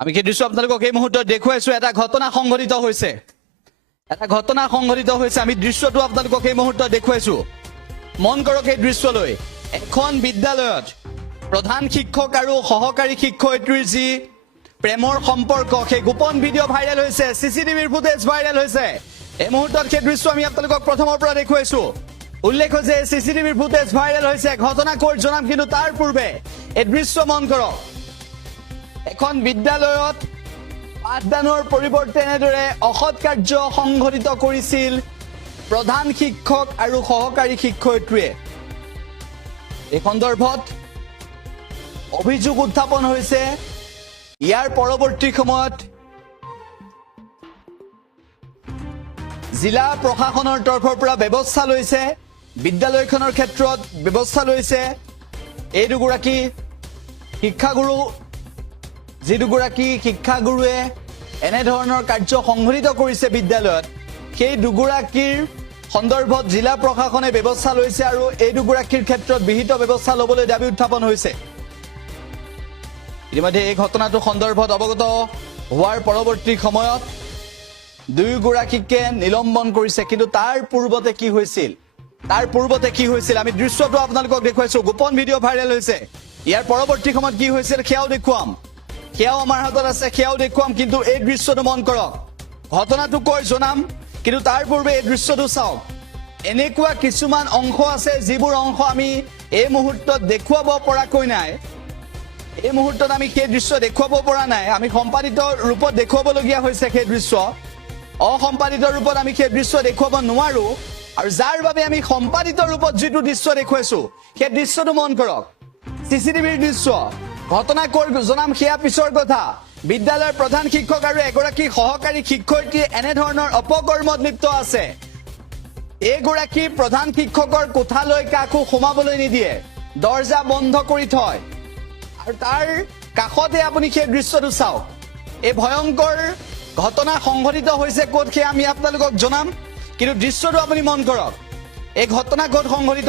আমি সেই দৃশ্য আপোনালোকক এই মুহূৰ্তত দেখুৱাইছো। এটা ঘটনা সংঘটিত হৈছে, আমি দৃশ্যটো আপোনালোকক এই মুহূৰ্তত দেখুৱাইছো। মন কৰক এই দৃশ্যলৈ। এখন বিদ্যালয়ত প্ৰধান শিক্ষক আৰু সহকাৰী শিক্ষয়িত্ৰীৰ যি প্ৰেমৰ সম্পৰ্ক, সেই গোপন ভিডিঅ' ভাইৰেল হৈছে, চিচিটিভিৰ ফুটেজ ভাইৰেল হৈছে। এই মুহূৰ্তত সেই দৃশ্য আমি আপোনালোকক প্ৰথমৰ পৰা দেখুৱাইছো। উল্লেখ হৈছে চিচিটিভিৰ ফুটেজ ভাইৰেল হৈছে। ঘটনা ক'ৰ জনাম, কিন্তু তাৰ পূৰ্বে এই দৃশ্য মন কৰক। এখন বিদ্যালয়ত পাঠদানৰ পৰিৱৰ্তে এনেদৰে অসৎ কাৰ্য সংঘটিত কৰিছিল প্ৰধান শিক্ষক আৰু সহকাৰী শিক্ষয়িত্ৰীয়ে। এই সন্দৰ্ভত অভিযোগ উত্থাপন হৈছে। ইয়াৰ পৰৱৰ্তী সময়ত জিলা প্ৰশাসনৰ তৰফৰ পৰা ব্যৱস্থা লৈছে, বিদ্যালয়খনৰ ক্ষেত্ৰত ব্যৱস্থা লৈছে। এই দুগৰাকী শিক্ষাগুৰু, যি দুগৰাকী শিক্ষাগুৰুৱে এনেধৰণৰ কাৰ্য সংঘটিত কৰিছে বিদ্যালয়ত, সেই দুগৰাকীৰ সন্দৰ্ভত জিলা প্ৰশাসনে ব্যৱস্থা লৈছে আৰু এই দুগৰাকীৰ ক্ষেত্ৰত বিহিত ব্যৱস্থা ল'বলৈ দাবী উত্থাপন হৈছে। ইতিমধ্যে এই ঘটনাটোৰ সন্দৰ্ভত অৱগত হোৱাৰ পৰৱৰ্তী সময়ত দুয়োগৰাকীকে নিলম্বন কৰিছে। কিন্তু তাৰ পূৰ্বতে কি হৈছিল, আমি দৃশ্যটো আপোনালোকক দেখুৱাইছো। গোপন ভিডিঅ' ভাইৰেল হৈছে। ইয়াৰ পৰৱৰ্তী সময়ত কি হৈছিল সেয়াও দেখুৱাম, সেয়াও আমাৰ হাতত আছে, সেয়াও দেখুৱাম। কিন্তু এই দৃশ্যটো মন কৰক। ঘটনাটো কৈ জনাম, কিন্তু তাৰ পূৰ্বে এই দৃশ্যটো চাওক। এনেকুৱা কিছুমান অংশ আছে যিবোৰ অংশ আমি এই মুহূৰ্তত দেখুৱাব পৰাকৈ নাই। এই মুহূৰ্তত আমি সেই দৃশ্য দেখুৱাব পৰা নাই। আমি সম্পাদিত ৰূপত দেখুৱাবলগীয়া হৈছে সেই দৃশ্য। অসম্পাদিত ৰূপত আমি সেই দৃশ্য দেখুৱাব নোৱাৰো। আৰু যাৰ বাবে আমি সম্পাদিত ৰূপত যিটো দৃশ্য দেখুৱাইছো, সেই দৃশ্যটো মন কৰক। চিচিটিভিৰ দৃশ্য। ঘটনা ক'ৰ জনাম, সেয়া পিছৰ কথা। বিদ্যালয়ৰ প্ৰধান শিক্ষক আৰু এগৰাকী সহকাৰী শিক্ষয়িত্ৰীয়ে এনেধৰণৰ অপকৰ্মত লিপ্ত আছে। এইগৰাকী প্ৰধান শিক্ষকৰ কোঠালৈ কাকো সোমাবলৈ নিদিয়ে, দৰ্জা বন্ধ কৰি থয়। আৰু তাৰ কাষতে আপুনি সেই দৃশ্যটো চাওক। এই ভয়ংকৰ ঘটনা সংঘটিত হৈছে ক'ত সেয়া আমি আপোনালোকক জনাম, কিন্তু দৃশ্যটো আপুনি মন কৰক। এই ঘটনা ক'ত সংঘটিত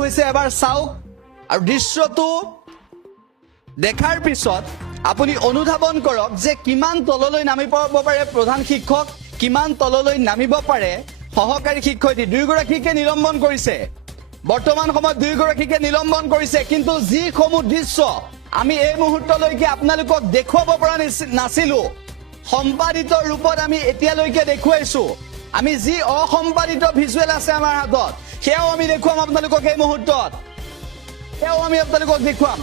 হৈছে, এবাৰ চাওক। আৰু দৃশ্যটো দেখাৰ পিছত আপুনি অনুধাৱন কৰক যে কিমান তললৈ নামিব পাৰে প্ৰধান শিক্ষক, কিমান তললৈ নামিব পাৰে সহকাৰী শিক্ষয়িত্ৰী। দুয়োগৰাকীকে নিলম্বন কৰিছে, বৰ্তমান সময়ত দুয়োগৰাকীকে নিলম্বন কৰিছে। কিন্তু যিসমূহ দৃশ্য আমি এই মুহূৰ্তলৈকে আপোনালোকক দেখুৱাব পৰা নাছিলো, সম্পাদিত ৰূপত আমি এতিয়ালৈকে দেখুৱাইছো। আমি যি অসম্পাদিত ভিজুৱেল আছে আমাৰ হাতত, সেয়াও আমি দেখুৱাম আপোনালোকক এই মুহূৰ্তত, সেয়াও আমি আপোনালোকক দেখুৱাম।